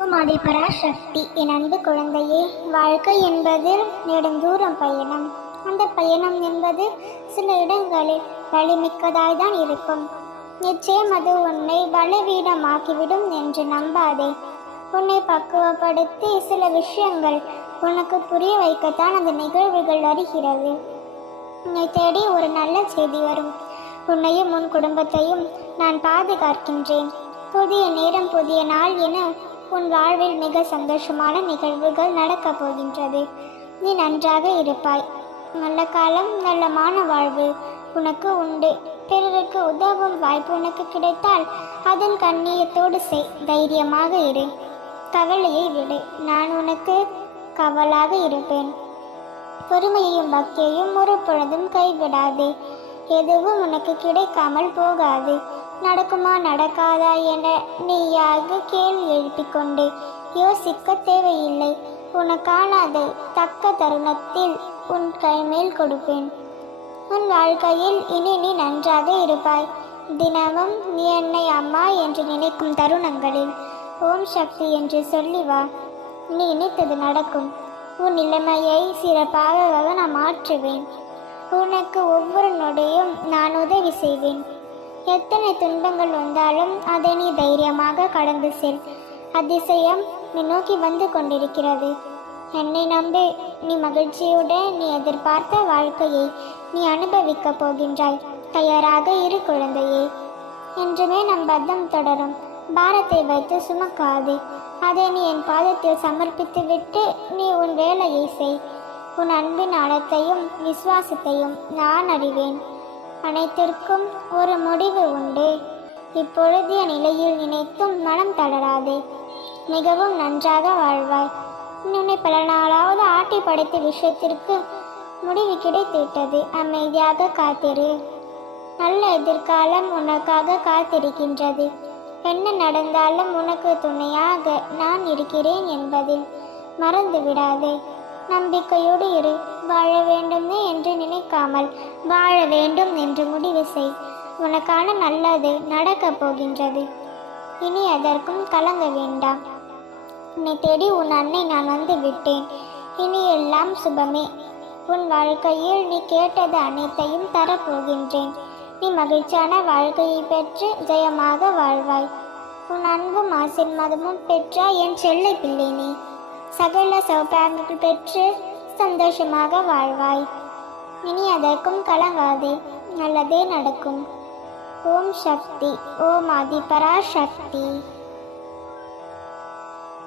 உமாதி பராசக்தி. என் அன்பு குழந்தையே, வாழ்க்கை என்பது நெடுந்தூரம் பயணம். அந்த பயணம் என்பது சில இடங்களில் வலிமிக்கதாய்தான் இருக்கும். நிச்சயம் அது உன்னை பலவீனமாக்கிவிடும் என்று நம்பாதே. உன்னை பக்குவப்படுத்தி சில விஷயங்கள் உனக்கு புரிய வைக்கத்தான் அந்த நிகழ்வுகள் வருகிறது. உன்னை தேடி ஒரு நல்ல செய்தி வரும். உன்னையும் உன் குடும்பத்தையும் நான் பாதுகாக்கின்றேன். புதிய நேரம், புதிய நாள் என உன் வாழ்வில் மிக சந்தோஷமான நிகழ்வுகள் நடக்கப் போகின்றது. நீ நன்றாக இருப்பாய். நல்ல காலம், நல்லமான வாழ்வு உனக்கு உண்டு. பிறருக்கு உதவும் வாய்ப்பு உனக்கு கிடைத்தால் அதன் கண்ணியத்தோடு செய். தைரியமாக இரு. கவலையை விடு. நான் உனக்கு கவலாக இருப்பேன். பொறுமையையும் பக்தியையும் ஒரு பொழுதும் கைவிடாதே. எதுவும் உனக்கு கிடைக்காமல் போகாது. நடக்குமா நடக்காதா என நீயாக கேள்வி எழுப்பிக்கொண்டு யோசிக்க தேவையில்லை. உனக்கான அதை தக்க தருணத்தில் உன் கைமேல் கொடுப்பேன். உன் வாழ்க்கையில் இனி நீ நன்றாக இருப்பாய். தினமும் நீ என்னை அம்மா என்று நினைக்கும் தருணங்களில் ஓம் சக்தி என்று சொல்லி வா. நீ நினைத்தது நடக்கும். உன் நிலைமையை சிறப்பாக நான் மாற்றுவேன். உனக்கு ஒவ்வொரு நொடியும் நான் உதவி செய்வேன். எத்தனை துன்பங்கள் வந்தாலும் அதை நீ தைரியமாக கடந்து செல். அதிசயம் நீ நோக்கி வந்து கொண்டிருக்கிறது. என்னை நம்பி நீ மகிழ்ச்சியுடன் நீ எதிர்பார்த்த வாழ்க்கையை நீ அனுபவிக்கப் போகின்றாய். தயாராக இரு குழந்தையே. என்றுமே நம் பந்தம் தொடரும். பாரத்தை வைத்து சுமக்காதே. அதை நீ என் பாதத்தில் சமர்ப்பித்து விட்டு நீ உன் வேலையை செய். உன் அன்பின் ஆழத்தையும் விசுவாசத்தையும் நான் அறிவேன். அனைத்திற்கும் ஒரு முடிவு உண்டு. இப்பொழுதைய நிலையில் நினைத்தும் மனம் தளராதே. மிகவும் நன்றாக வாழ்வாய். உன்னை பல நாளாவது ஆட்டி படைத்த விஷயத்திற்கு முடிவு கிடைத்துவிட்டது. அமைதியாக காத்திரு. நல்ல எதிர்காலம் உனக்காக காத்திருக்கின்றது. என்ன நடந்தாலும் உனக்கு துணையாக நான் இருக்கிறேன் என்பதில் மறந்து விடாதே. நம்பிக்கையோடு இரு. வாழ வேண்டும் என்று நினைக்காமல் வாழ வேண்டும் என்று முடிவு செய். உனக்கான நல்லது நடக்கப் போகின்றது. இனி அதற்கும் கலங்க வேண்டாம். உன்னை தேடி உன் அன்னை நான் வந்து விட்டேன். இனி எல்லாம் சுபமே. உன் வாழ்க்கையில் நீ கேட்டது அனைத்தையும் தரப்போகின்றேன். நீ மகிழ்ச்சியான வாழ்க்கையை பெற்று ஜெயமாக வாழ்வாய். உன் அன்பும் ஆசீர்வாதமும் பெற்ற என் செல்லை பிள்ளை நீ. சகல சௌபாகியங்கள் பெற்று சந்தோஷமாக வாழ்வாய். இனி அதற்கும் கலங்காதே. நல்லதே நடக்கும். ஓம் சக்தி. ஓம் ஆதி பராசக்தி.